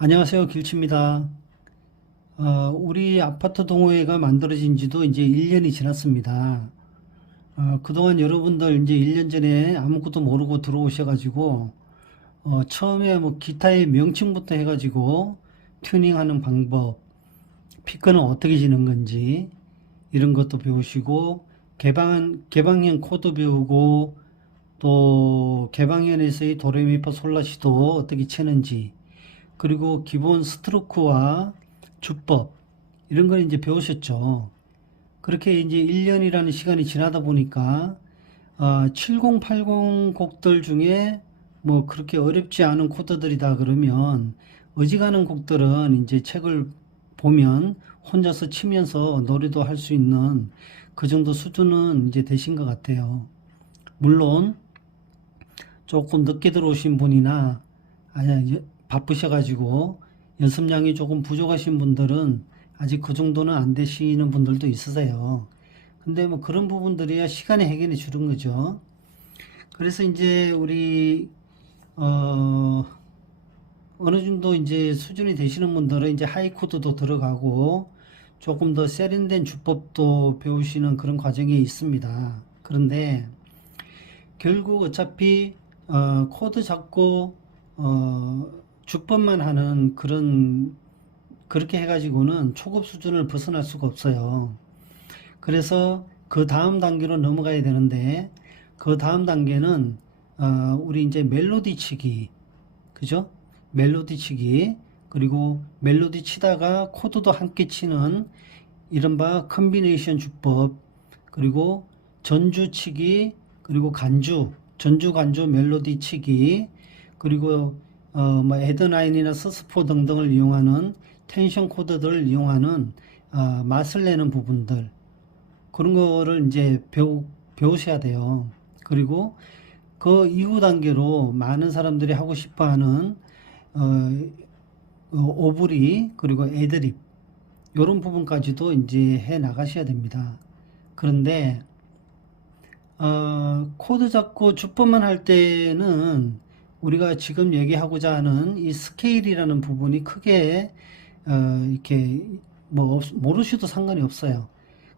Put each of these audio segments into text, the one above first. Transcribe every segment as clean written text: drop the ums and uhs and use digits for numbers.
안녕하세요. 길치입니다. 우리 아파트 동호회가 만들어진 지도 이제 1년이 지났습니다. 그동안 여러분들 이제 1년 전에 아무것도 모르고 들어오셔가지고, 처음에 뭐 기타의 명칭부터 해가지고, 튜닝하는 방법, 피크는 어떻게 지는 건지, 이런 것도 배우시고, 개방현 코드 배우고, 또 개방현에서의 도레미파 솔라시도 어떻게 치는지, 그리고 기본 스트로크와 주법 이런 걸 이제 배우셨죠. 그렇게 이제 1년이라는 시간이 지나다 보니까 7080 곡들 중에 뭐 그렇게 어렵지 않은 코드들이다 그러면 어지간한 곡들은 이제 책을 보면 혼자서 치면서 노래도 할 수 있는 그 정도 수준은 이제 되신 것 같아요. 물론 조금 늦게 들어오신 분이나 바쁘셔가지고 연습량이 조금 부족하신 분들은 아직 그 정도는 안 되시는 분들도 있으세요. 근데 뭐 그런 부분들이야 시간이 해결해 주는 거죠. 그래서 이제 우리 어 어느 정도 이제 수준이 되시는 분들은 이제 하이 코드도 들어가고 조금 더 세련된 주법도 배우시는 그런 과정이 있습니다. 그런데 결국 어차피 코드 잡고 어, 주법만 하는 그렇게 해가지고는 초급 수준을 벗어날 수가 없어요. 그래서 그 다음 단계로 넘어가야 되는데 그 다음 단계는 우리 이제 멜로디 치기, 그죠? 멜로디 치기, 그리고 멜로디 치다가 코드도 함께 치는 이른바 컨비네이션 주법, 그리고 전주 치기, 그리고 간주, 전주 간주 멜로디 치기, 그리고 뭐 에드나인이나 서스포 등등을 이용하는 텐션 코드들을 이용하는 맛을 내는 부분들, 그런 거를 이제 배우셔야 돼요. 그리고 그 이후 단계로 많은 사람들이 하고 싶어 하는 어, 오브리, 그리고 애드립, 이런 부분까지도 이제 해 나가셔야 됩니다. 그런데 코드 잡고 주법만 할 때는 우리가 지금 얘기하고자 하는 이 스케일이라는 부분이 크게 이렇게 뭐 모르셔도 상관이 없어요.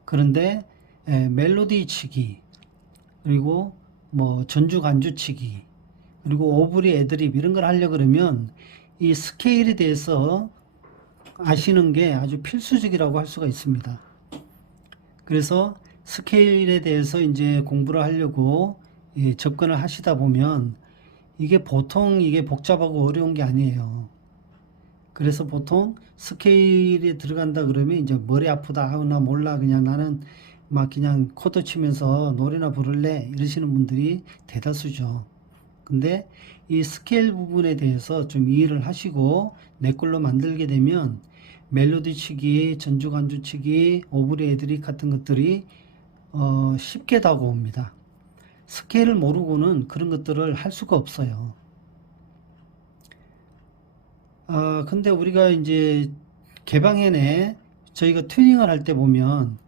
그런데 멜로디 치기, 그리고 뭐 전주 간주 치기, 그리고 오브리 애드립 이런 걸 하려 그러면 이 스케일에 대해서 아시는 게 아주 필수적이라고 할 수가 있습니다. 그래서 스케일에 대해서 이제 공부를 하려고 접근을 하시다 보면 이게 보통 이게 복잡하고 어려운 게 아니에요. 그래서 보통 스케일에 들어간다 그러면 이제 머리 아프다, 아우 나 몰라, 그냥 나는 막 그냥 코드 치면서 노래나 부를래 이러시는 분들이 대다수죠. 근데 이 스케일 부분에 대해서 좀 이해를 하시고 내 걸로 만들게 되면 멜로디 치기, 전주 간주 치기, 오브리 애드립 같은 것들이 쉽게 다가옵니다. 스케일을 모르고는 그런 것들을 할 수가 없어요. 근데 우리가 이제 개방현에 저희가 튜닝을 할 때 보면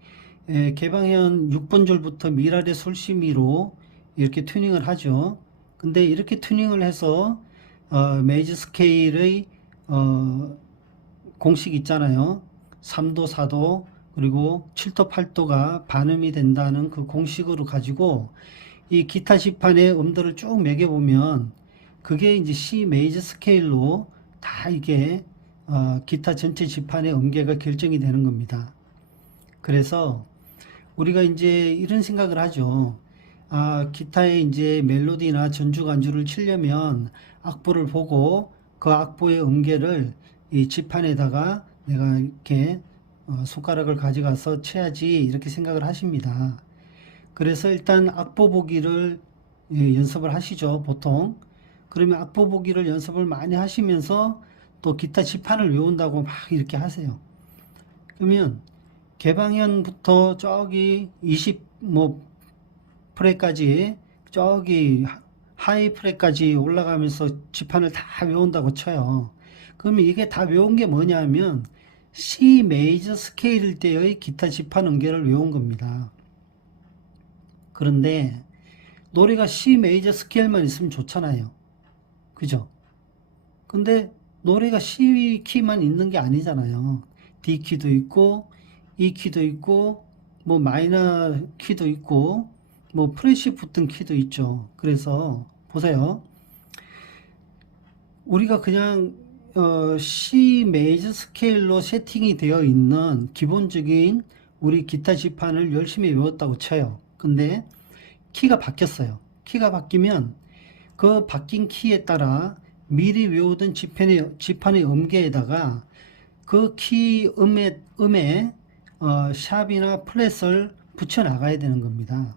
개방현 6번 줄부터 미랄의 솔시미로 이렇게 튜닝을 하죠. 근데 이렇게 튜닝을 해서 메이저 스케일의 공식 있잖아요. 3도, 4도, 그리고 7도, 8도가 반음이 된다는 그 공식으로 가지고 이 기타 지판의 음들을 쭉 매겨보면 그게 이제 C 메이저 스케일로 다 이게 기타 전체 지판의 음계가 결정이 되는 겁니다. 그래서 우리가 이제 이런 생각을 하죠. 기타의 이제 멜로디나 전주 간주를 치려면 악보를 보고 그 악보의 음계를 이 지판에다가 내가 이렇게 손가락을 가져가서 쳐야지 이렇게 생각을 하십니다. 그래서 일단 악보 보기를 연습을 하시죠, 보통. 그러면 악보 보기를 연습을 많이 하시면서 또 기타 지판을 외운다고 막 이렇게 하세요. 그러면 개방현부터 저기 20 뭐 프레까지 저기 하이 프레까지 올라가면서 지판을 다 외운다고 쳐요. 그러면 이게 다 외운 게 뭐냐면 C 메이저 스케일 때의 기타 지판 음계를 외운 겁니다. 그런데 노래가 C 메이저 스케일만 있으면 좋잖아요. 그죠? 근데 노래가 C 키만 있는 게 아니잖아요. D 키도 있고, E 키도 있고, 뭐 마이너 키도 있고, 뭐 프레시 붙은 키도 있죠. 그래서 보세요. 우리가 그냥 C 메이저 스케일로 세팅이 되어 있는 기본적인 우리 기타 지판을 열심히 외웠다고 쳐요. 근데 키가 바뀌었어요. 키가 바뀌면 그 바뀐 키에 따라 미리 외우던 지판의 음계에다가 그 키 음에 샵이나 플랫을 붙여 나가야 되는 겁니다.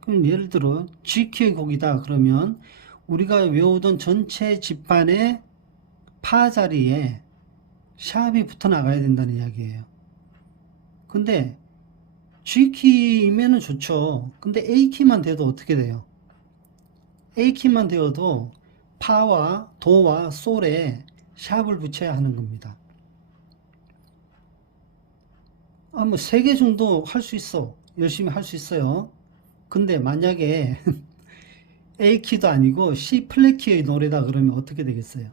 그럼 예를 들어 G키의 곡이다 그러면 우리가 외우던 전체 지판의 파 자리에 샵이 붙어 나가야 된다는 이야기예요. 근데 G키면은 좋죠. 근데 A키만 돼도 어떻게 돼요? A키만 되어도 파와 도와 솔에 샵을 붙여야 하는 겁니다. 뭐 3개 정도 할 수 있어. 열심히 할 수 있어요. 근데 만약에 A키도 아니고 C 플랫 키의 노래다 그러면 어떻게 되겠어요?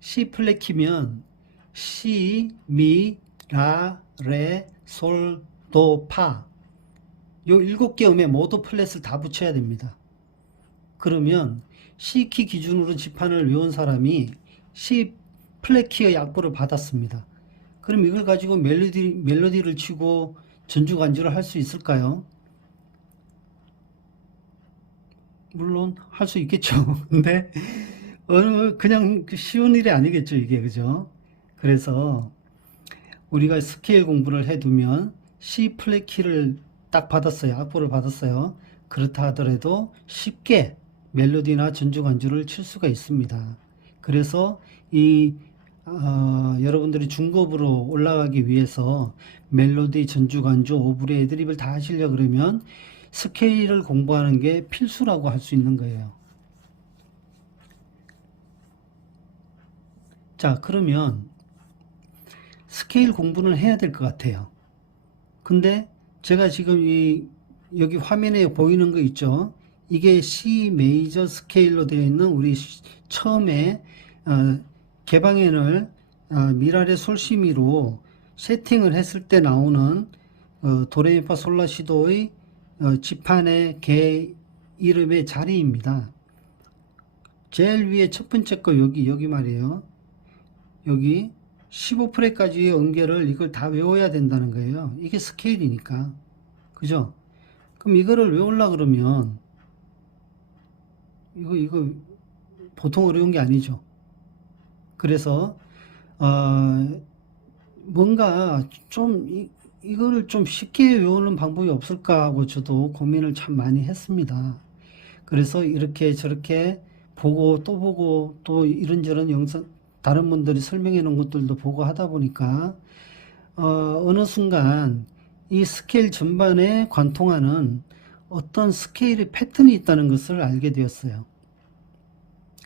C 플랫 키면 C, 미, 라, 레, 솔, 도, 파 요 7개 음에 모두 플랫을 다 붙여야 됩니다. 그러면 C키 기준으로 지판을 외운 사람이 C 플랫 키의 악보를 받았습니다. 그럼 이걸 가지고 멜로디를 치고 전주간주를 할 수 있을까요? 물론 할 수 있겠죠. 근데 그냥 쉬운 일이 아니겠죠, 이게. 그죠? 그래서 우리가 스케일 공부를 해두면 C 플랫 키를 딱 받았어요. 악보를 받았어요. 그렇다 하더라도 쉽게 멜로디나 전주간주를 칠 수가 있습니다. 그래서 여러분들이 중급으로 올라가기 위해서 멜로디, 전주간주, 오브레, 애드립을 다 하시려 그러면 스케일을 공부하는 게 필수라고 할 수 있는 거예요. 자, 그러면 스케일 공부는 해야 될 것 같아요. 근데 제가 지금 여기 화면에 보이는 거 있죠? 이게 C 메이저 스케일로 되어 있는 우리 처음에 개방현을 미라레 솔시미로 세팅을 했을 때 나오는 도레미파 솔라시도의 지판의 개 이름의 자리입니다. 제일 위에 첫 번째 거 여기 말이에요. 여기 15프렛까지의 음계를 이걸 다 외워야 된다는 거예요. 이게 스케일이니까. 그죠? 그럼 이거를 외우려 그러면 이거 보통 어려운 게 아니죠. 그래서 뭔가 좀 이거를 좀 쉽게 외우는 방법이 없을까 하고 저도 고민을 참 많이 했습니다. 그래서 이렇게 저렇게 보고 또 이런저런 영상 다른 분들이 설명해 놓은 것들도 보고 하다 보니까 어느 순간 이 스케일 전반에 관통하는 어떤 스케일의 패턴이 있다는 것을 알게 되었어요.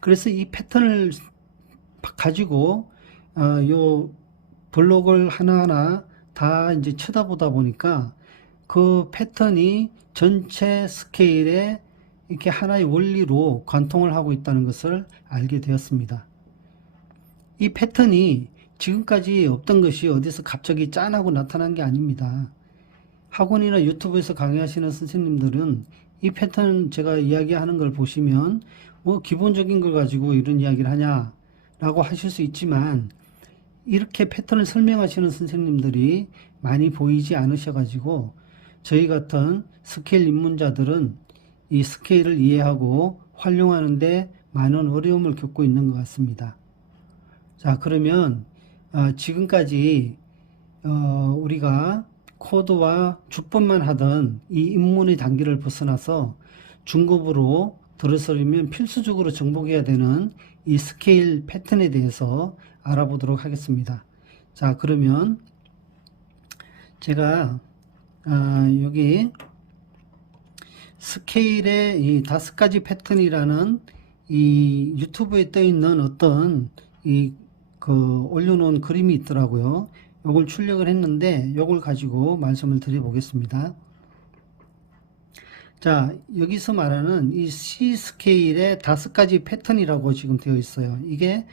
그래서 이 패턴을 가지고 요 블록을 하나하나 다 이제 쳐다보다 보니까 그 패턴이 전체 스케일에 이렇게 하나의 원리로 관통을 하고 있다는 것을 알게 되었습니다. 이 패턴이 지금까지 없던 것이 어디서 갑자기 짠하고 나타난 게 아닙니다. 학원이나 유튜브에서 강의하시는 선생님들은 이 패턴 제가 이야기하는 걸 보시면 뭐 기본적인 걸 가지고 이런 이야기를 하냐 라고 하실 수 있지만 이렇게 패턴을 설명하시는 선생님들이 많이 보이지 않으셔가지고 저희 같은 스케일 입문자들은 이 스케일을 이해하고 활용하는데 많은 어려움을 겪고 있는 것 같습니다. 자, 그러면 지금까지 우리가 코드와 주법만 하던 이 입문의 단계를 벗어나서 중급으로 들어서려면 필수적으로 정복해야 되는 이 스케일 패턴에 대해서 알아보도록 하겠습니다. 자, 그러면 제가 여기 스케일의 이 5가지 패턴이라는 이 유튜브에 떠 있는 어떤 올려놓은 그림이 있더라고요. 요걸 출력을 했는데 요걸 가지고 말씀을 드려보겠습니다. 자, 여기서 말하는 이 C 스케일에 5가지 패턴이라고 지금 되어 있어요. 이게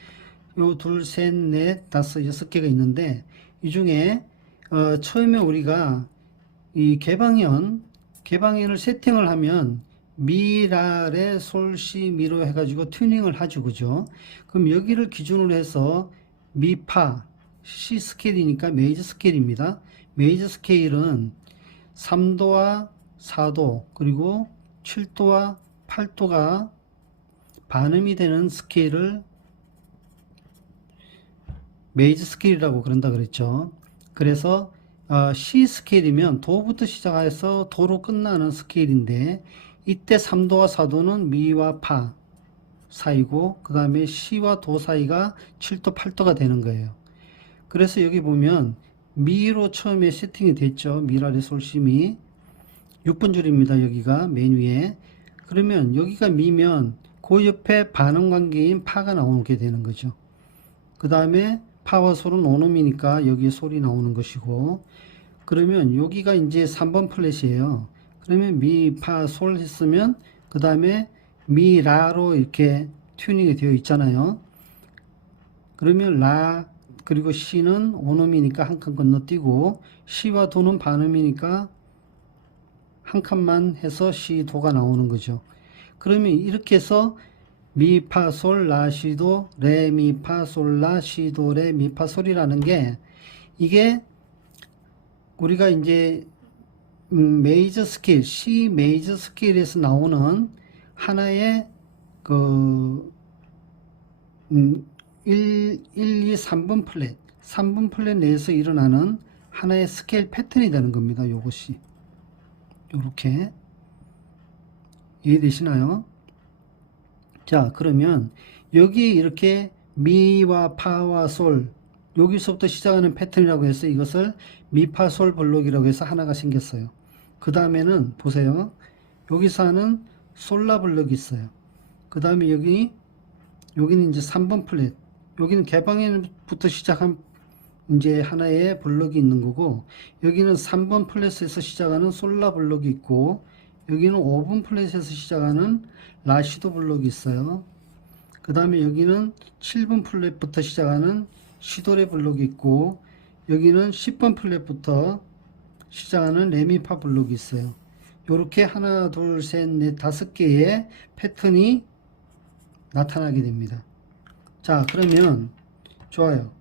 요 둘, 셋, 넷, 다섯, 6개가 있는데 이 중에 처음에 우리가 이 개방현을 세팅을 하면 미, 라, 레, 솔, 시, 미로 해가지고 튜닝을 하죠. 그죠? 그럼 여기를 기준으로 해서 미, 파, C 스케일이니까 메이저 스케일입니다. 메이저 스케일은 3도와 4도 그리고 7도와 8도가 반음이 되는 스케일을 메이저 스케일이라고 그런다 그랬죠. 그래서 C 스케일이면 도부터 시작해서 도로 끝나는 스케일인데 이때 3도와 4도는 미와 파 사이고 그 다음에 C와 도 사이가 7도 8도가 되는 거예요. 그래서 여기 보면 미로 처음에 세팅이 됐죠. 미라레 솔시미 6번 줄입니다. 여기가 맨 위에. 그러면 여기가 미면 그 옆에 반응 관계인 파가 나오게 되는 거죠. 그 다음에 파와 솔은 원음이니까 여기에 솔이 나오는 것이고, 그러면 여기가 이제 3번 플랫이에요. 그러면 미, 파, 솔 했으면 그 다음에 미, 라로 이렇게 튜닝이 되어 있잖아요. 그러면 라 그리고 C는 원음이니까 한 칸 건너뛰고 C와 도는 반음이니까 한 칸만 해서 C, 도가 나오는 거죠. 그러면 이렇게 해서 미, 파, 솔, 라, 시, 도, 레, 미, 파, 솔, 라, 시, 도, 레, 미, 파, 솔이라는 게 이게 우리가 이제 메이저 스케일, C 메이저 스케일에서 나오는 하나의 그 1, 2, 3번 플랫, 3번 플랫 내에서 일어나는 하나의 스케일 패턴이 되는 겁니다. 요것이 요렇게 이해되시나요? 자, 그러면 여기 이렇게 미와 파와 솔 여기서부터 시작하는 패턴이라고 해서 이것을 미파 솔 블록이라고 해서 하나가 생겼어요. 그 다음에는 보세요. 여기서 하는 솔라 블록이 있어요. 그 다음에 여기는 이제 3번 플랫. 여기는 개방에부터 시작한 이제 하나의 블록이 있는 거고, 여기는 3번 플랫에서 시작하는 솔라 블록이 있고, 여기는 5번 플랫에서 시작하는 라시도 블록이 있어요. 그 다음에 여기는 7번 플랫부터 시작하는 시도레 블록이 있고, 여기는 10번 플랫부터 시작하는 레미파 블록이 있어요. 요렇게 하나, 둘, 셋, 넷, 5개의 패턴이 나타나게 됩니다. 자, 그러면 좋아요.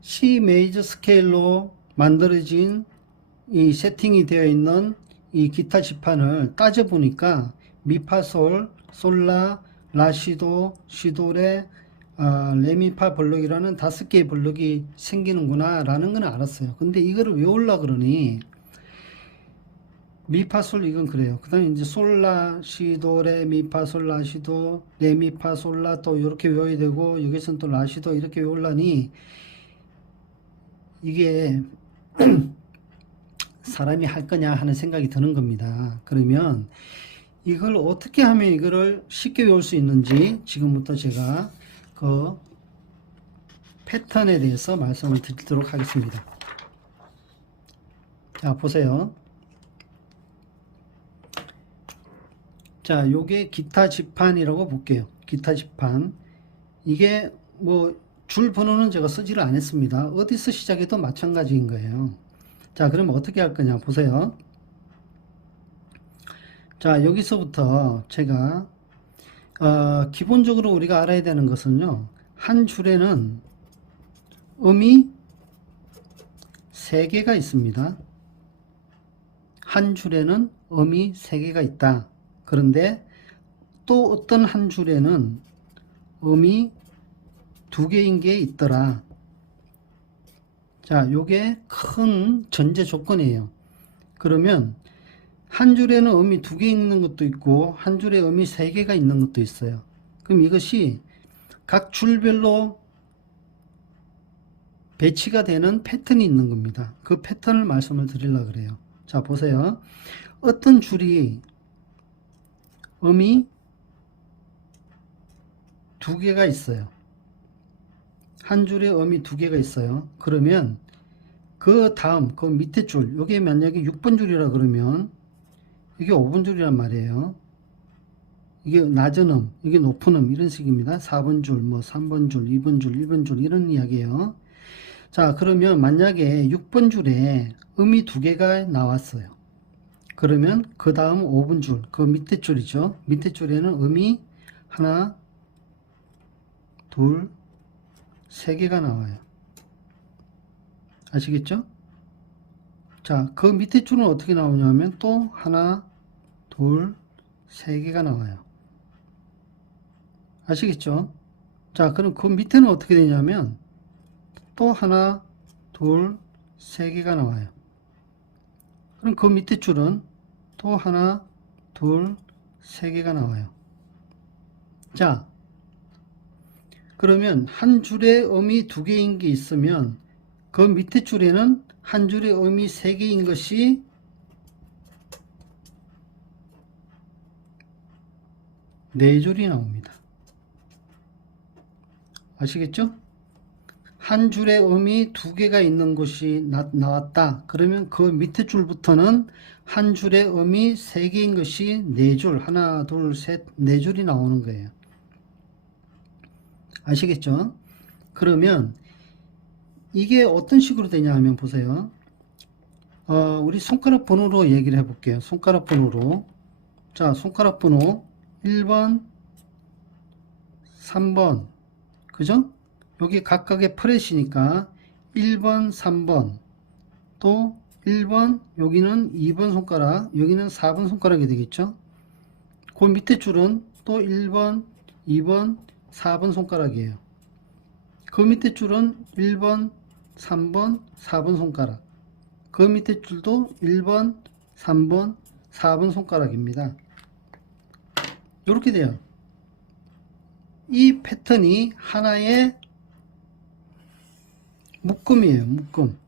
C 메이저 스케일로 만들어진 이 세팅이 되어 있는 이 기타 지판을 따져보니까 미파솔, 솔라, 라시도, 시도레, 레미파 블록이라는 5개의 블록이 생기는구나 라는 건 알았어요. 근데 이거를 외우려고 그러니 미파솔 이건 그래요. 그 다음에 이제 솔라, 시도, 레, 미파, 솔, 라시도, 레, 미파, 솔라 또 이렇게 외워야 되고 여기서는 또 라시도 이렇게 외우려니 이게 사람이 할 거냐 하는 생각이 드는 겁니다. 그러면 이걸 어떻게 하면 이거를 쉽게 외울 수 있는지 지금부터 제가 그 패턴에 대해서 말씀을 드리도록 하겠습니다. 자, 보세요. 자, 요게 기타 지판이라고 볼게요. 기타 지판. 이게 뭐 줄 번호는 제가 쓰지를 않았습니다. 어디서 시작해도 마찬가지인 거예요. 자, 그럼 어떻게 할 거냐 보세요. 자, 여기서부터 제가 기본적으로 우리가 알아야 되는 것은요, 한 줄에는 음이 3개가 있습니다. 한 줄에는 음이 3개가 있다. 그런데 또 어떤 한 줄에는 음이 2개인 게 있더라. 자, 요게 큰 전제 조건이에요. 그러면 한 줄에는 음이 2개 있는 것도 있고 한 줄에 음이 3개가 있는 것도 있어요. 그럼 이것이 각 줄별로 배치가 되는 패턴이 있는 겁니다. 그 패턴을 말씀을 드리려고 그래요. 자, 보세요. 어떤 줄이 음이 2개가 있어요. 한 줄에 음이 2개가 있어요. 그러면 그 다음 그 밑에 줄, 요게 만약에 6번 줄이라 그러면 이게 5분 줄이란 말이에요. 이게 낮은 음, 이게 높은 음 이런 식입니다. 4번 줄, 뭐 3번 줄, 2번 줄, 1번 줄 이런 이야기예요. 자, 그러면 만약에 6번 줄에 음이 두 개가 나왔어요. 그러면 그 다음 5분 줄, 그 밑에 줄이죠. 밑에 줄에는 음이 하나, 둘, 세 개가 나와요. 아시겠죠? 자, 그 밑에 줄은 어떻게 나오냐면 또 하나, 둘, 세 개가 나와요. 아시겠죠? 자, 그럼 그 밑에는 어떻게 되냐면 또 하나, 둘, 세 개가 나와요. 그럼 그 밑에 줄은 또 하나, 둘, 세 개가 나와요. 자, 그러면 한 줄에 음이 두 개인 게 있으면 그 밑에 줄에는 한 줄에 음이 세 개인 것이 네 줄이 나옵니다. 아시겠죠? 한 줄에 음이 두 개가 있는 곳이 나왔다. 그러면 그 밑에 줄부터는 한 줄에 음이 세 개인 것이 네 줄, 하나, 둘, 셋, 네 줄이 나오는 거예요. 아시겠죠? 그러면 이게 어떤 식으로 되냐 하면 보세요. 우리 손가락 번호로 얘기를 해볼게요. 손가락 번호로. 자, 손가락 번호 1번, 3번. 그죠? 여기 각각의 프렛이니까 1번, 3번. 또 1번, 여기는 2번 손가락, 여기는 4번 손가락이 되겠죠? 그 밑에 줄은 또 1번, 2번, 4번 손가락이에요. 그 밑에 줄은 1번, 3번, 4번 손가락. 그 밑에 줄도 1번, 3번, 4번 손가락입니다. 이렇게 돼요. 이 패턴이 하나의 묶음이에요. 묶음.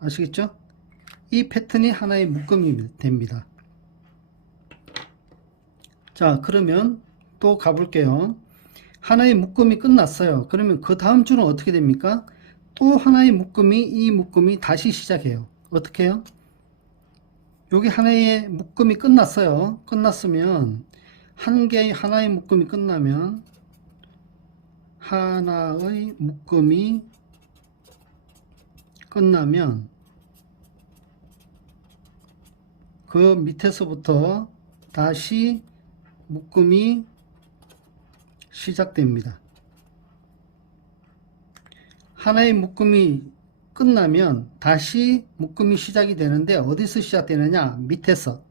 아시겠죠? 이 패턴이 하나의 묶음이 됩니다. 자, 그러면 또 가볼게요. 하나의 묶음이 끝났어요. 그러면 그 다음 줄은 어떻게 됩니까? 또 하나의 묶음이, 이 묶음이 다시 시작해요. 어떻게 해요? 여기 하나의 묶음이 끝났어요. 끝났으면 하나의 묶음이 끝나면 하나의 묶음이 끝나면 그 밑에서부터 다시 묶음이 시작됩니다. 하나의 묶음이 끝나면 다시 묶음이 시작이 되는데 어디서 시작되느냐? 밑에서.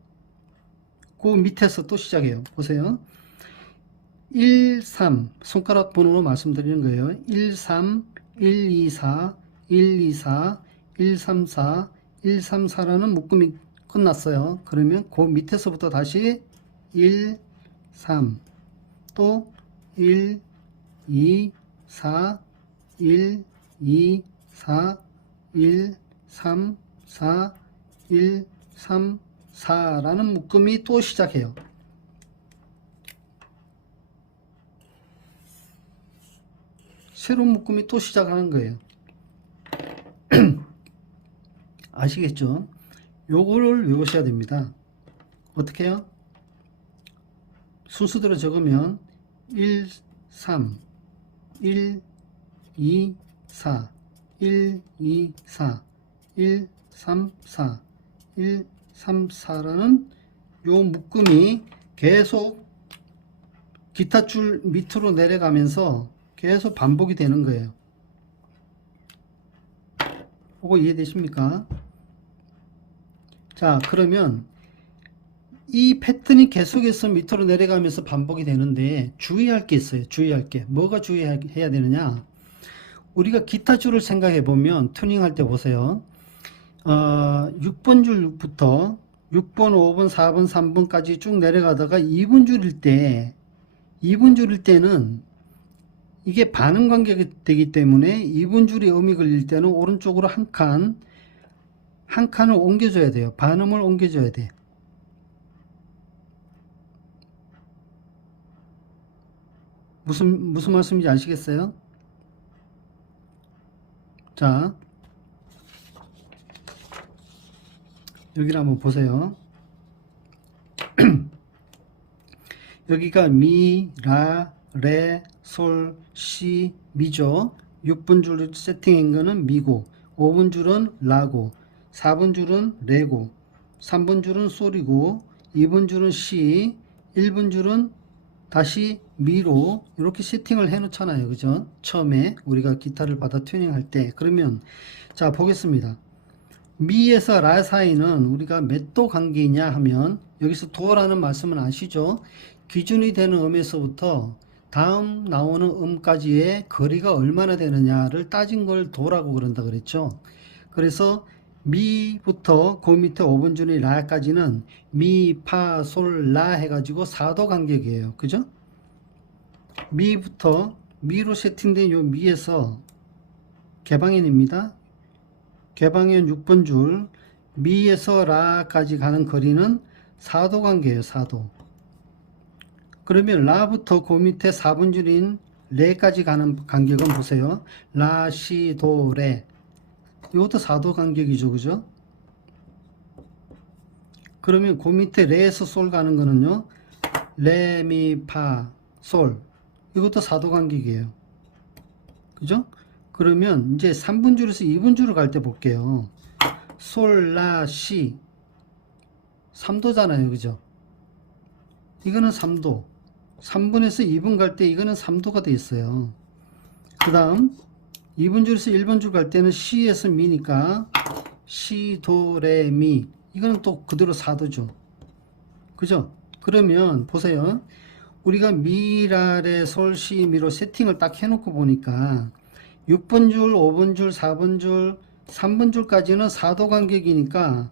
그 밑에서 또 시작해요. 보세요. 1, 3 손가락 번호로 말씀드리는 거예요. 1, 3, 1, 2, 4, 1, 2, 4, 1, 3, 4, 1, 3, 4라는 묶음이 끝났어요. 그러면 그 밑에서부터 다시 1, 3, 또 1, 2, 4, 1, 2, 4, 1, 3, 4, 1, 3, 4라는 묶음이 또 시작해요. 새로운 묶음이 또 시작하는 거예요. 아시겠죠? 요거를 외우셔야 됩니다. 어떻게 해요? 순서대로 적으면 1, 3, 1, 2, 4, 1, 2, 4, 1, 3, 4, 1, 3, 4라는 요 묶음이 계속 기타 줄 밑으로 내려가면서 계속 반복이 되는 거예요. 그거 이해되십니까? 자, 그러면 이 패턴이 계속해서 밑으로 내려가면서 반복이 되는데 주의할 게 있어요. 주의할 게. 뭐가 주의해야 되느냐? 우리가 기타 줄을 생각해 보면 튜닝할 때 보세요. 6번 줄부터 6번, 5번, 4번, 3번까지 쭉 내려가다가 2번 줄일 때는 이게 반음 관계가 되기 때문에 2번 줄이 음이 걸릴 때는 오른쪽으로 한 칸을 옮겨줘야 돼요. 반음을 옮겨줘야 돼. 무슨 말씀인지 아시겠어요? 자, 여기를 한번 보세요. 여기가 미, 라, 레, 솔, 시, 미죠. 6분줄 세팅한 거는 미고, 5분줄은 라고, 4분줄은 레고, 3분줄은 솔이고, 2분줄은 시, 1분줄은 다시 미로 이렇게 세팅을 해 놓잖아요. 그죠? 처음에 우리가 기타를 받아 튜닝할 때. 그러면 자 보겠습니다. 미에서 라 사이는 우리가 몇 도 관계이냐 하면, 여기서 도라는 말씀은 아시죠? 기준이 되는 음에서부터 다음 나오는 음까지의 거리가 얼마나 되느냐를 따진 걸 도라고 그런다 그랬죠. 그래서 미부터 그 밑에 5분줄이 라까지는 미, 파, 솔, 라 해가지고 4도 간격이에요. 그죠? 미부터 미로 세팅된 요 미에서 개방현입니다. 개방현 6번 줄 미에서 라까지 가는 거리는 4도 관계예요. 4도. 그러면 라부터 그 밑에 4분줄인 레까지 가는 간격은 보세요. 라, 시, 도, 레. 이것도 4도 간격이죠. 그죠? 그러면 그 밑에 레에서 솔 가는 거는요. 레, 미, 파, 솔. 이것도 4도 간격이에요. 그죠? 그러면 이제 3분줄에서 2분줄을 갈 때 볼게요. 솔, 라, 시 3도잖아요. 그죠? 이거는 3도. 3분에서 2분 갈 때 이거는 3도가 돼 있어요. 그 다음 2분줄에서 1분줄 갈 때는 시에서 미니까 시, 도, 레, 미 이거는 또 그대로 4도죠. 그죠? 그러면 보세요. 우리가 미, 라, 레, 솔, 시, 미로 세팅을 딱 해놓고 보니까 6분줄, 5분줄, 4분줄, 3분줄까지는 4도 간격이니까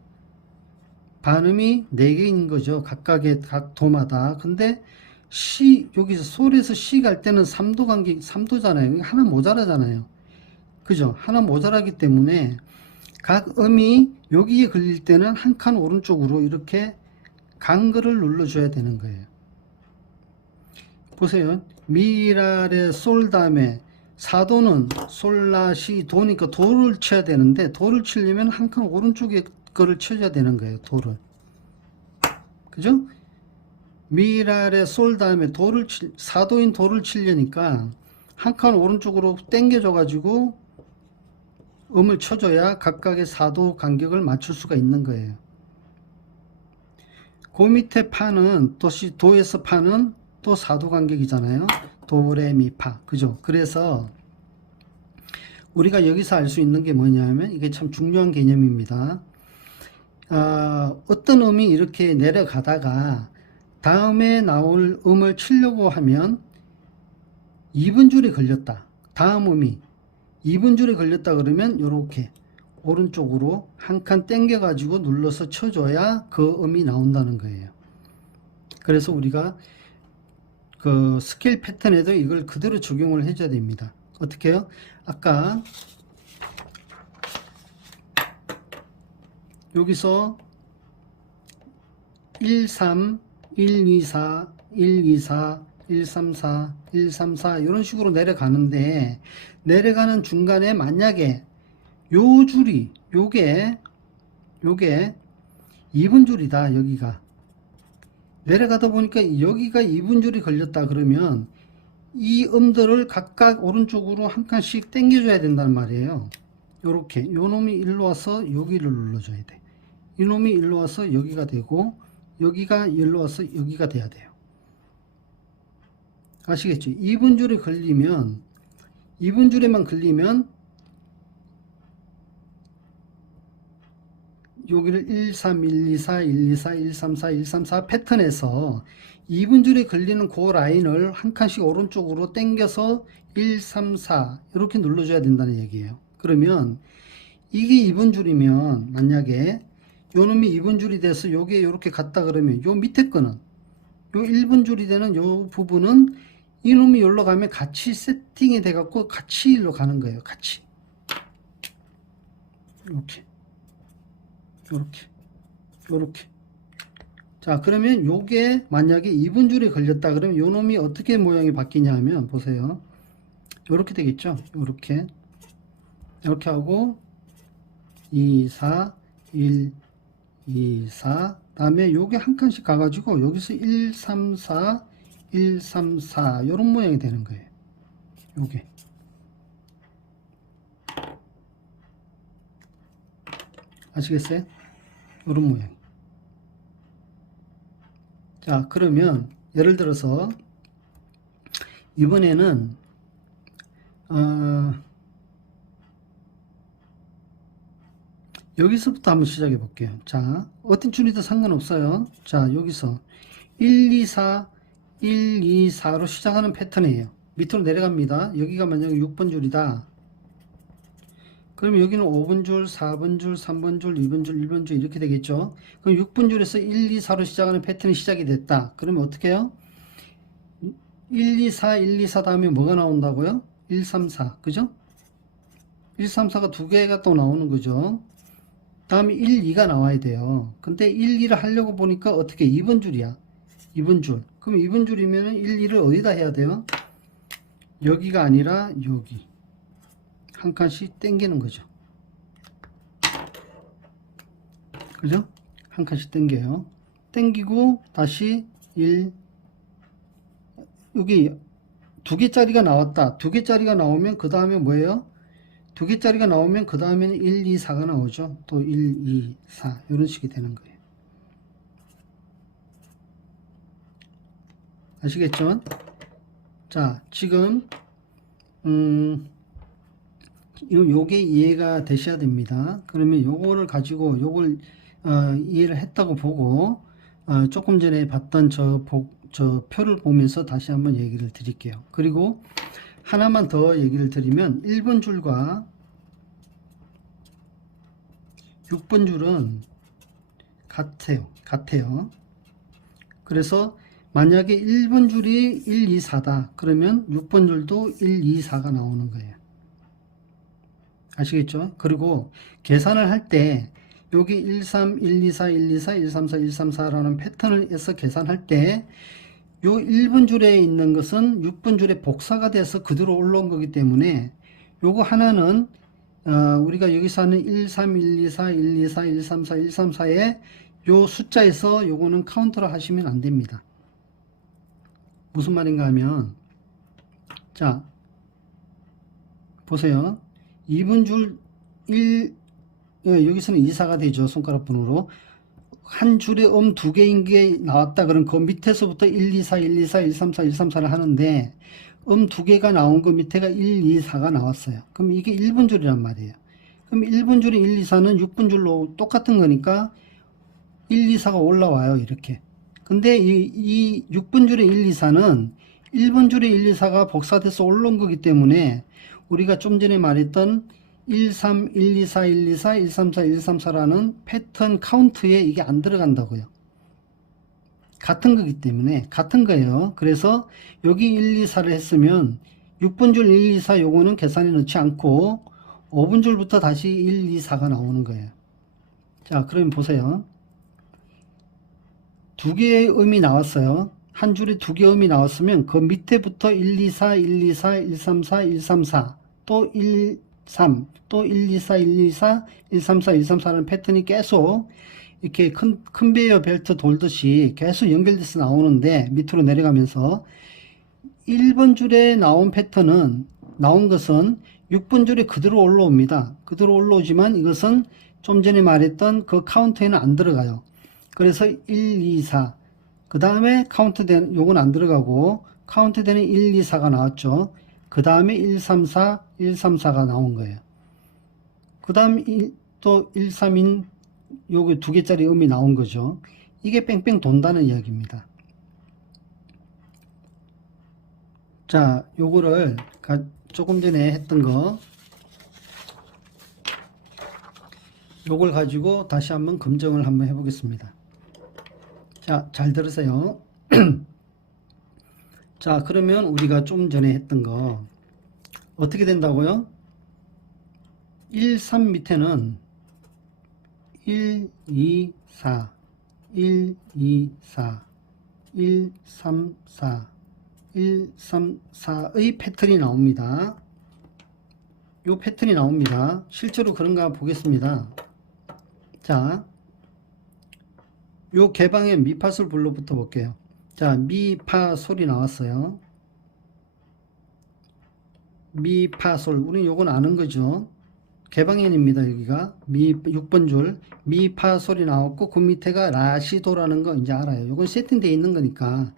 반음이 4개인 거죠. 각각의 각 도마다. 근데 시, 여기서 솔에서 시 갈 때는 3도 간격, 3도잖아요. 하나 모자라잖아요. 그죠? 하나 모자라기 때문에 각 음이 여기에 걸릴 때는 한 칸 오른쪽으로 이렇게 간글을 눌러줘야 되는 거예요. 보세요. 미, 라, 레, 솔 다음에 4도는 솔, 라, 시, 도니까 도를 쳐야 되는데 도를 치려면 한 칸 오른쪽에 거를 쳐줘야 되는 거예요. 도를. 그죠? 미, 라, 레, 솔 다음에 4도인 도를 치려니까 한 칸 오른쪽으로 당겨줘 가지고 음을 쳐줘야 각각의 4도 간격을 맞출 수가 있는 거예요. 그 밑에 파는 도에서 파는 또 4도 간격이잖아요. 도, 레, 미, 파. 그죠? 그래서 우리가 여기서 알 수 있는 게 뭐냐면 이게 참 중요한 개념입니다. 어떤 음이 이렇게 내려가다가 다음에 나올 음을 치려고 하면 2분줄이 걸렸다. 다음 음이 2분줄이 걸렸다 그러면 이렇게 오른쪽으로 한 칸 당겨 가지고 눌러서 쳐줘야 그 음이 나온다는 거예요. 그래서 우리가 그 스케일 패턴에도 이걸 그대로 적용을 해줘야 됩니다. 어떻게 해요? 아까 여기서 1, 3, 1, 2, 4, 1, 2, 4, 1, 3, 4, 1, 3, 4 이런 식으로 내려가는데, 내려가는 중간에 만약에 요 줄이 요게 2분줄이다. 여기가 내려가다 보니까 여기가 2분줄이 걸렸다 그러면 이 음들을 각각 오른쪽으로 한 칸씩 당겨줘야 된다는 말이에요. 요렇게 요 놈이 일로 와서 여기를 눌러줘야 돼. 이 놈이 일로 와서 여기가 되고 여기가 일로 와서 여기가 돼야 돼요. 아시겠죠? 2분줄에 걸리면 2분줄에만 걸리면 여기를 1, 3, 1, 2, 4, 1, 2, 4, 1, 3, 4, 1, 3, 4 패턴에서 2분줄에 걸리는 그 라인을 한 칸씩 오른쪽으로 당겨서 1, 3, 4 이렇게 눌러줘야 된다는 얘기예요. 그러면 이게 2분줄이면 만약에 요 놈이 2분줄이 돼서 요게 이렇게 갔다 그러면 요 밑에 거는 요 1분줄이 되는 요 부분은 이 놈이 여기로 가면 같이 세팅이 돼 갖고 같이 일로 가는 거예요. 같이 이렇게 요렇게. 자, 그러면 요게 만약에 2분줄이 걸렸다 그러면 요 놈이 어떻게 모양이 바뀌냐 하면 보세요. 요렇게 되겠죠. 요렇게 하고 2, 4, 1, 2, 4. 다음에 요게 한 칸씩 가가지고 여기서 1, 3, 4, 1, 3, 4 요런 모양이 되는 거예요. 요게. 아시겠어요? 요런 모양. 자, 그러면 예를 들어서 이번에는 여기서부터 한번 시작해 볼게요. 자, 어떤 줄이든 상관없어요. 자, 여기서 1, 2, 4, 1, 2, 4로 시작하는 패턴이에요. 밑으로 내려갑니다. 여기가 만약에 6번 줄이다. 그러면 여기는 5번 줄, 4번 줄, 3번 줄, 2번 줄, 1번 줄 이렇게 되겠죠. 그럼 6번 줄에서 1, 2, 4로 시작하는 패턴이 시작이 됐다. 그러면 어떻게 해요? 1, 2, 4, 1, 2, 4 다음에 뭐가 나온다고요? 1, 3, 4. 그죠? 1, 3, 4가 두 개가 또 나오는 거죠. 다음에 1, 2가 나와야 돼요. 근데 1, 2를 하려고 보니까 어떻게 2번 줄이야. 2번 줄. 그럼 2번 줄이면 1, 2를 어디다 해야 돼요? 여기가 아니라 여기. 한 칸씩 당기는 거죠. 그죠? 한 칸씩 당겨요. 당기고 다시 1. 여기 두 개짜리가 나왔다. 두 개짜리가 나오면 그 다음에 뭐예요? 두 개짜리가 나오면 그 다음에는 1, 2, 4가 나오죠. 또 1, 2, 4 이런 식이 되는 거예요. 아시겠죠? 자, 지금 요게 이해가 되셔야 됩니다. 그러면 요거를 가지고 요걸 이해를 했다고 보고 조금 전에 봤던 저 표를 보면서 다시 한번 얘기를 드릴게요. 그리고 하나만 더 얘기를 드리면 1번 줄과 6번 줄은 같아요. 그래서 만약에 1번 줄이 1, 2, 4다. 그러면 6번 줄도 1, 2, 4가 나오는 거예요. 아시겠죠? 그리고 계산을 할 때 여기 1, 3, 1, 2, 4, 1, 2, 4, 1, 3, 4, 1, 3, 4라는 패턴을 해서 계산할 때 요 1번 줄에 있는 것은 6번 줄에 복사가 돼서 그대로 올라온 거기 때문에 요거 하나는 우리가 여기서 하는 1, 3, 1, 2, 4, 1, 2, 4, 1, 3, 4, 1, 3, 4에 요 숫자에서 요거는 카운터를 하시면 안 됩니다. 무슨 말인가 하면 자 보세요. 2번 줄 1, 여기서는 2, 4가 되죠. 손가락 번호로. 한 줄에 두 개인 게 나왔다. 그럼 그 밑에서부터 1, 2, 4, 1, 2, 4, 1, 3, 4, 1, 3, 4를 하는데 두 개가 나온 거 밑에가 1, 2, 4가 나왔어요. 그럼 이게 1번 줄이란 말이에요. 그럼 1번 줄에 1, 2, 4는 6번 줄로 똑같은 거니까 1, 2, 4가 올라와요. 이렇게. 근데 이 6번 줄에 1, 2, 4는 1번 줄에 1, 2, 4가 복사돼서 올라온 거기 때문에 우리가 좀 전에 말했던 1, 3, 1, 2, 4, 1, 2, 4, 1, 3, 4, 1, 3, 4라는 패턴 카운트에 이게 안 들어간다고요. 같은 거기 때문에 같은 거예요. 그래서 여기 1, 2, 4를 했으면 6번 줄 1, 2, 4 요거는 계산에 넣지 않고 5번 줄부터 다시 1, 2, 4가 나오는 거예요. 자, 그러면 보세요. 두 개의 음이 나왔어요. 한 줄에 두 개의 음이 나왔으면 그 밑에부터 1, 2, 4, 1, 2, 4, 1, 3, 4, 1, 3, 4, 또 1, 3, 또 1, 2, 4, 1, 2, 4, 1, 3, 4, 1, 3, 4라는 패턴이 계속 이렇게 컨베이어 벨트 돌듯이 계속 연결돼서 나오는데 밑으로 내려가면서 1번 줄에 나온 패턴은 나온 것은 6번 줄에 그대로 올라옵니다. 그대로 올라오지만 이것은 좀 전에 말했던 그 카운트에는 안 들어가요. 그래서 1, 2, 4. 그 다음에 카운트된, 요건 안 들어가고, 카운트되는 1, 2, 4가 나왔죠. 그 다음에 1, 3, 4, 1, 3, 4가 나온 거예요. 그 다음 또 1, 3인 요게 두 개짜리 음이 나온 거죠. 이게 뺑뺑 돈다는 이야기입니다. 자, 요거를 조금 전에 했던 거, 요걸 가지고 다시 한번 검증을 한번 해보겠습니다. 자, 잘 들으세요. 자, 그러면 우리가 좀 전에 했던 거 어떻게 된다고요? 1, 3 밑에는 1, 2, 4, 1, 2, 4, 1, 3, 4, 1, 3, 4의 패턴이 나옵니다. 요 패턴이 나옵니다. 실제로 그런가 보겠습니다. 자, 요 개방의 미파솔 불러부터 볼게요. 자, 미파솔이 나왔어요. 미파솔. 우리 요건 아는 거죠. 개방현입니다. 여기가 6번 줄 미파솔이 나왔고 그 밑에가 라시도라는 거 이제 알아요. 요건 세팅되어 있는 거니까.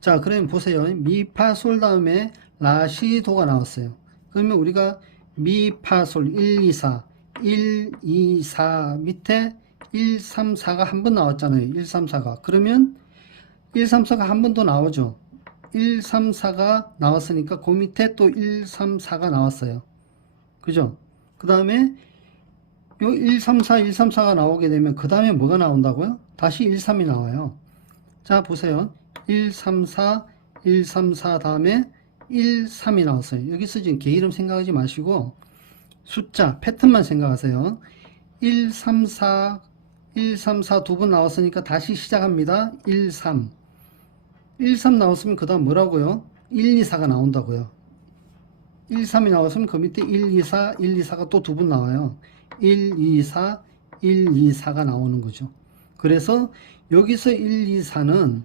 자, 그러면 보세요. 미파솔 다음에 라시도가 나왔어요. 그러면 우리가 미파솔 1, 2, 4 1, 2, 4 밑에 1, 3, 4가 한 번 나왔잖아요. 1, 3, 4가. 그러면 1, 3, 4가 한 번 더 나오죠. 1, 3, 4가 나왔으니까 그 밑에 또 1, 3, 4가 나왔어요. 그죠? 그 다음에 요 1, 3, 4, 1, 3, 4가 나오게 되면 그 다음에 뭐가 나온다고요? 다시 1, 3이 나와요. 자, 보세요. 1, 3, 4, 1, 3, 4 다음에 1, 3이 나왔어요. 여기서 지금 개 이름 생각하지 마시고 숫자, 패턴만 생각하세요. 1, 3, 4, 1, 3, 4 두 번 나왔으니까 다시 시작합니다. 1, 3. 1, 3 나왔으면 그 다음 뭐라고요? 1, 2, 4가 나온다고요. 1, 3이 나왔으면 그 밑에 1, 2, 4, 1, 2, 4가 또 두 번 나와요. 1, 2, 4, 1, 2, 4가 나오는 거죠. 그래서 여기서 1, 2, 4는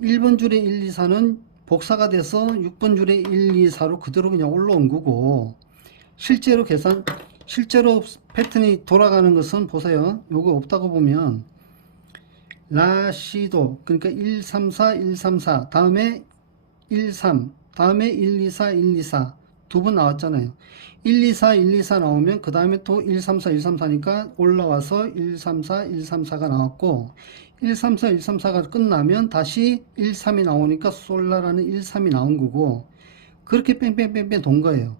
1번 줄에 1, 2, 4는 복사가 돼서 6번 줄에 1, 2, 4로 그대로 그냥 올라온 거고 실제로 패턴이 돌아가는 것은 보세요. 요거 없다고 보면 라시도 그러니까 1, 3, 4, 1, 3, 4 다음에 1, 3 다음에 1, 2, 4, 1, 2, 4 두 번 나왔잖아요. 1, 2, 4, 1, 2, 4 나오면 그 다음에 또 1, 3, 4, 1, 3, 4니까 올라와서 1, 3, 4, 1, 3, 4가 나왔고 1, 3, 4, 1, 3, 4가 끝나면 다시 1, 3이 나오니까 솔라라는 1, 3이 나온 거고 그렇게 뺑뺑뺑뺑 돈 거예요.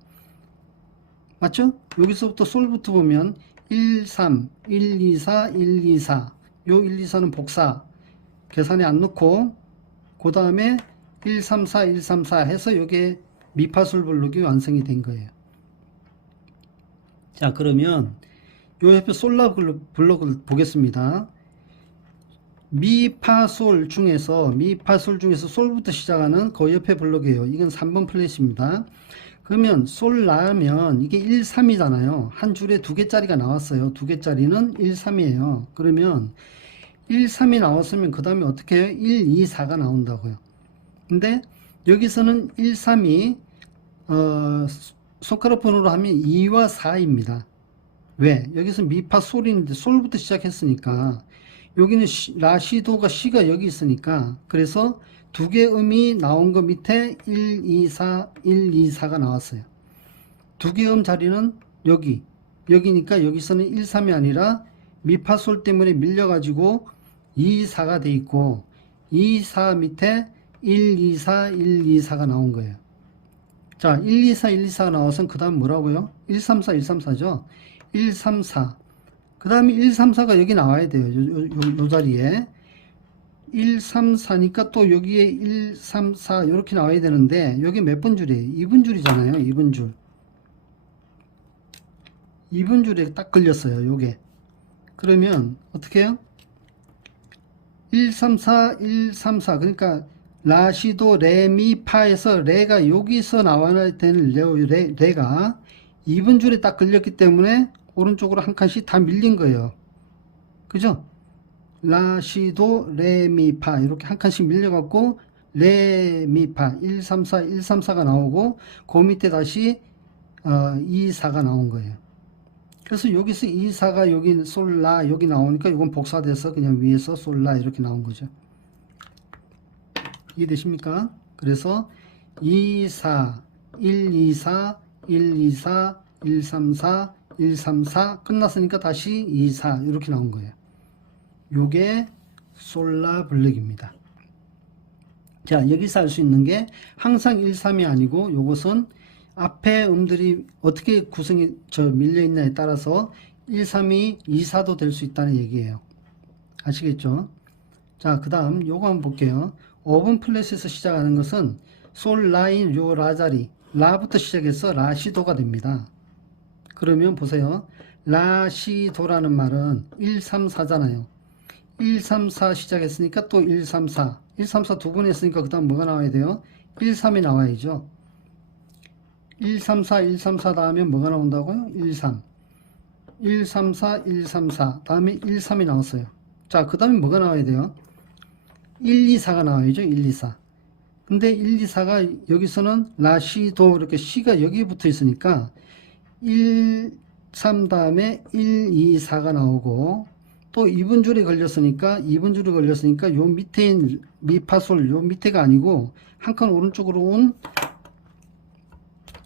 맞죠? 여기서부터 솔부터 보면 1, 3, 1, 2, 4, 1, 2, 4 요 1, 2, 4는 복사 계산에 안 넣고 그 다음에 1, 3, 4, 1, 3, 4 해서 요게 미파솔 블록이 완성이 된 거예요. 자, 그러면 요 옆에 솔라 블록을 보겠습니다. 미파솔 중에서 솔부터 시작하는 그 옆에 블록이에요. 이건 3번 플랫입니다. 그러면 솔라면 이게 1, 3이잖아요. 한 줄에 두 개짜리가 나왔어요. 두 개짜리는 1, 3이에요. 그러면 1, 3이 나왔으면 그 다음에 어떻게 해요? 1, 2, 4가 나온다고요. 근데 여기서는 1, 3이 손가락 번호로 하면 2와 4입니다. 왜? 여기서 미파 솔인데 솔부터 시작했으니까 여기는 라시도가 C가 여기 있으니까 그래서 두 개 음이 나온 거 밑에 1, 2, 4, 1, 2, 4가 나왔어요. 두 개 음 자리는 여기니까 여기서는 1, 3이 아니라 미파솔 때문에 밀려가지고 2, 4가 돼 있고 2, 4 밑에 1, 2, 4, 1, 2, 4가 나온 거예요. 자, 1, 2, 4, 1, 2, 4가 나와서 그 다음 뭐라고요? 1, 3, 4, 1, 3, 4죠? 1, 3, 4. 그 다음에 1, 3, 4가 여기 나와야 돼요. 요 자리에. 1, 3, 4니까 또 여기에 1, 3, 4 이렇게 나와야 되는데 여기 몇 번 줄이에요? 2번 줄이잖아요. 2번 줄. 2번 줄에 딱 걸렸어요. 요게. 그러면 어떻게 해요? 1, 3, 4, 1, 3, 4. 그러니까 라시도 레미파에서 레가 여기서 나와야 되는 레가 2번 줄에 딱 걸렸기 때문에 오른쪽으로 한 칸씩 다 밀린 거예요. 그죠? 라시도 레미파 이렇게 한 칸씩 밀려갖고 레미파 1, 3, 4, 1, 3, 4가 나오고 그 밑에 다시 2, 4가 나온 거예요. 그래서 여기서 2, 4가 여기 솔라 여기 나오니까 이건 복사돼서 그냥 위에서 솔라 이렇게 나온 거죠. 이해되십니까? 그래서 2, 4, 1, 2, 4, 1, 2, 4, 1, 3, 4, 1, 3, 4 끝났으니까 다시 2, 4 이렇게 나온 거예요. 요게 솔라 블럭입니다. 자, 여기서 알 수 있는 게 항상 1, 3이 아니고 요것은 앞에 음들이 어떻게 구성이 밀려 있냐에 따라서 1, 3이 2, 4도 될 수 있다는 얘기예요. 아시겠죠? 자, 그 다음 요거 한번 볼게요. 5번 플랫에서 시작하는 것은 솔 라인 요 라자리 라부터 시작해서 라시도가 됩니다. 그러면 보세요. 라시도라는 말은 1, 3, 4잖아요. 1, 3, 4 시작했으니까 또 1, 3, 4 1, 3, 4 두 번 했으니까 그 다음 뭐가 나와야 돼요? 1, 3이 나와야죠. 1, 3, 4, 1, 3, 4 다음에 뭐가 나온다고요? 1, 3 1, 3, 4, 1, 3, 4 다음에 1, 3이 나왔어요. 자, 그 다음에 뭐가 나와야 돼요? 1, 2, 4가 나와야죠. 1, 2, 4. 근데 1, 2, 4가 여기서는 라, 시, 도 이렇게 시가 여기에 붙어 있으니까 1, 3 다음에 1, 2, 4가 나오고 또 2분줄이 걸렸으니까 요 밑에 미파솔 요 밑에가 아니고 한 칸 오른쪽으로 온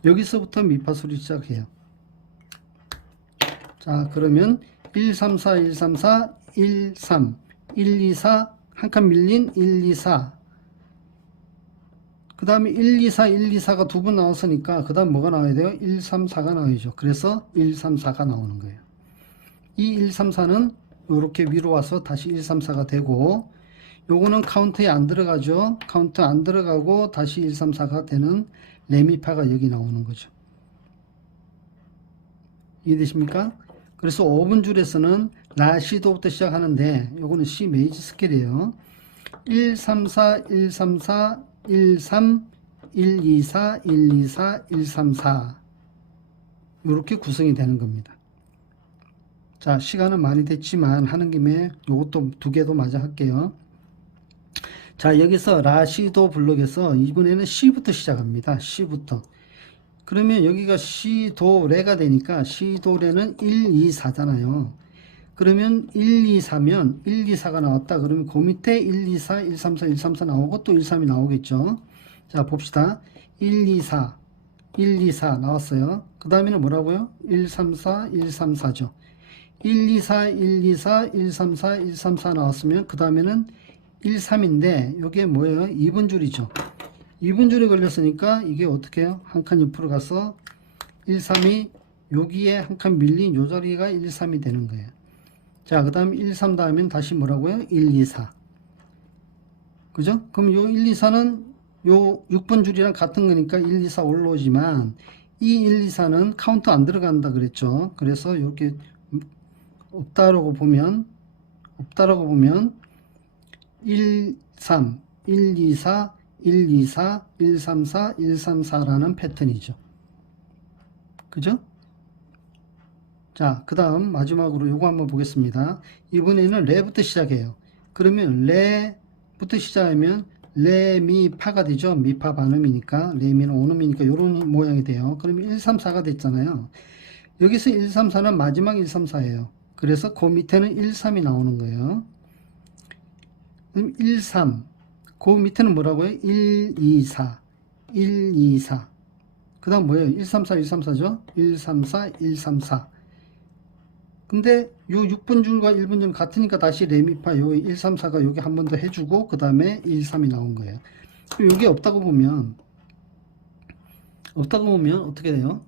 여기서부터 미파솔이 시작해요. 자, 그러면 1, 3, 4, 1, 3, 4, 1, 3, 1, 2, 4, 한 칸 밀린 1, 2, 4. 그 다음에 1, 2, 4, 1, 2, 4가 두 번 나왔으니까 그 다음 뭐가 나와야 돼요? 1, 3, 4가 나와야죠. 그래서 1, 3, 4가 나오는 거예요. 이 1, 3, 4는 이렇게 위로 와서 다시 1, 3, 4가 되고 요거는 카운트에 안 들어가죠. 카운트 안 들어가고 다시 1, 3, 4가 되는 레미파가 여기 나오는 거죠. 이해되십니까? 그래서 5분 줄에서는 라, 시, 도부터 시작하는데 요거는 C 메이저 스케일이에요. 1, 3, 4, 1, 3, 4, 1, 3, 1, 2, 4, 1, 2, 4, 1, 3, 4 이렇게 구성이 되는 겁니다. 자, 시간은 많이 됐지만 하는 김에 요것도 두 개도 마저 할게요. 자, 여기서 라, 시, 도 블록에서 이번에는 C부터 시작합니다. C부터. 그러면 여기가 시, 도, 레가 되니까 시, 도, 레는 1, 2, 4잖아요. 그러면 1, 2, 4면 1, 2, 4가 나왔다. 그러면 그 밑에 1, 2, 4, 1, 3, 4, 1, 3, 4 나오고 또 1, 3이 나오겠죠. 자, 봅시다. 1, 2, 4, 1, 2, 4 나왔어요. 그 다음에는 뭐라고요? 1, 3, 4, 1, 3, 4죠. 1, 2, 4, 1, 2, 4, 1, 3, 4, 1, 3, 4 나왔으면 그 다음에는 1, 3인데 이게 뭐예요? 2분 줄이죠. 2분 줄이 걸렸으니까 이게 어떻게 해요? 한 칸 옆으로 가서 1, 3이 여기에 한 칸 밀린 요 자리가 1, 3이 되는 거예요. 자, 그 다음 1, 3 다음엔 다시 뭐라고요? 1, 2, 4. 그죠? 그럼 요 1, 2, 4는 요 6번 줄이랑 같은 거니까 1, 2, 4 올라오지만 이 1, 2, 4는 카운트 안 들어간다 그랬죠. 그래서 이렇게 없다라고 보면 1, 3, 1, 2, 4, 1, 2, 4, 1, 3, 4, 1, 3, 4라는 패턴이죠. 그죠? 자, 그 다음 마지막으로 요거 한번 보겠습니다. 이번에는 레부터 시작해요. 그러면 레부터 시작하면 레, 미, 파가 되죠. 미파 반음이니까 레미는 온음이니까 요런 모양이 돼요. 그러면 1, 3, 4가 됐잖아요. 여기서 1, 3, 4는 마지막 1, 3, 4예요. 그래서 그 밑에는 1, 3이 나오는 거예요. 그럼 1, 3. 그 밑에는 뭐라고요? 1, 2, 4. 1, 2, 4. 그 다음 뭐예요? 1, 3, 4, 1, 3, 4죠? 1, 3, 4, 1, 3, 4. 근데 요 6분 줄과 1분 줄 같으니까 다시 레미파 요 1, 3, 4가 여기 한 번 더 해주고 그 다음에 1, 3이 나온 거예요. 요게 없다고 보면 어떻게 돼요?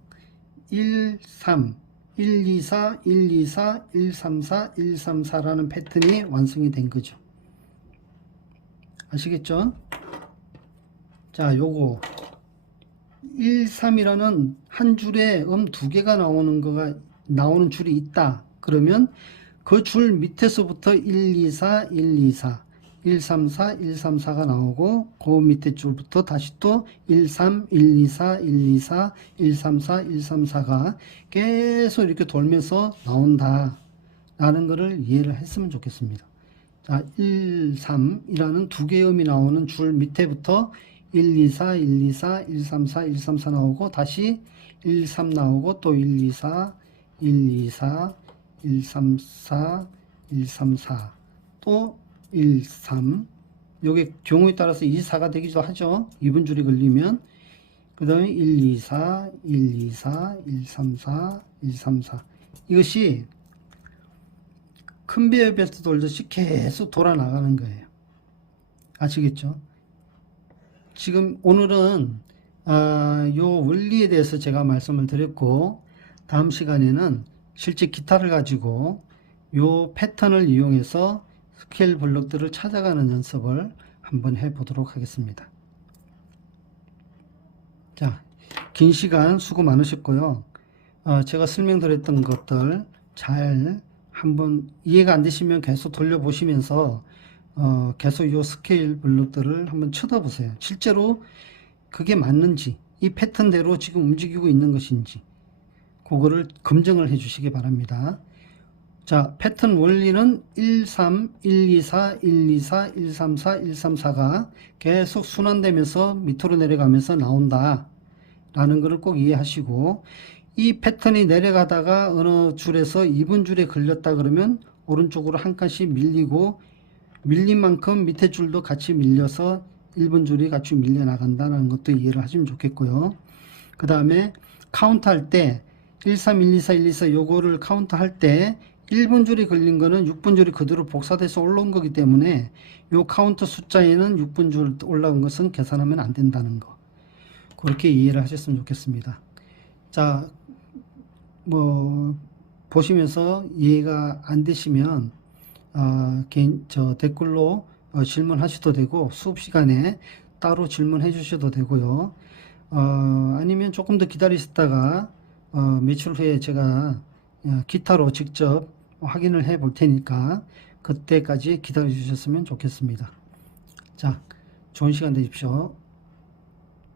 1, 3, 1, 2, 4, 1, 2, 4, 1, 3, 4, 1, 3, 4라는 패턴이 완성이 된 거죠. 아시겠죠? 자, 요거 1, 3이라는 한 줄에 두 개가 나오는 줄이 있다. 그러면 그 줄 밑에서부터 1, 2, 4, 1, 2, 4, 1, 3, 4, 1, 3, 4가 나오고 그 밑에 줄부터 다시 또 1, 3, 1, 2, 4, 1, 2, 4, 1, 3, 4, 1, 3, 4가 계속 이렇게 돌면서 나온다 라는 것을 이해를 했으면 좋겠습니다. 자, 1, 3이라는 두 개의 음이 나오는 줄 밑에부터 1, 2, 4, 1, 2, 4, 1, 3, 4, 1, 3, 4 나오고 다시 1, 3 나오고 또 1, 2, 4, 1, 2, 4, 1, 3, 4, 1, 3, 4, 또 1, 3. 요게 경우에 따라서 2, 4가 되기도 하죠. 2분 줄이 걸리면. 그 다음에 1, 2, 4, 1, 2, 4, 1, 3, 4, 1, 3, 4. 이것이 컨베이어 벨트 돌듯이 계속 돌아 나가는 거예요. 아시겠죠? 지금 오늘은 요 원리에 대해서 제가 말씀을 드렸고 다음 시간에는 실제 기타를 가지고 요 패턴을 이용해서 스케일 블록들을 찾아가는 연습을 한번 해보도록 하겠습니다. 자, 긴 시간 수고 많으셨고요. 제가 설명드렸던 것들 잘 한번 이해가 안 되시면 계속 돌려보시면서 계속 요 스케일 블록들을 한번 쳐다보세요. 실제로 그게 맞는지, 이 패턴대로 지금 움직이고 있는 것인지 그거를 검증을 해 주시기 바랍니다. 자, 패턴 원리는 13, 124, 124, 134, 134가 계속 순환되면서 밑으로 내려가면서 나온다 라는 것을 꼭 이해하시고, 이 패턴이 내려가다가 어느 줄에서 2번 줄에 걸렸다 그러면 오른쪽으로 한 칸씩 밀리고, 밀린 만큼 밑에 줄도 같이 밀려서 1번 줄이 같이 밀려 나간다는 것도 이해를 하시면 좋겠고요. 그 다음에 카운트 할 때 1, 3, 1, 2, 4, 1, 2, 4 요거를 카운트 할 때 1번 줄이 걸린 거는 6번 줄이 그대로 복사돼서 올라온 거기 때문에 요 카운트 숫자에는 6번 줄 올라온 것은 계산하면 안 된다는 거, 그렇게 이해를 하셨으면 좋겠습니다. 자, 뭐 보시면서 이해가 안 되시면 댓글로 질문하셔도 되고, 수업 시간에 따로 질문해 주셔도 되고요. 아니면 조금 더 기다리셨다가 며칠 후에 제가 기타로 직접 확인을 해 볼 테니까 그때까지 기다려 주셨으면 좋겠습니다. 자, 좋은 시간 되십시오.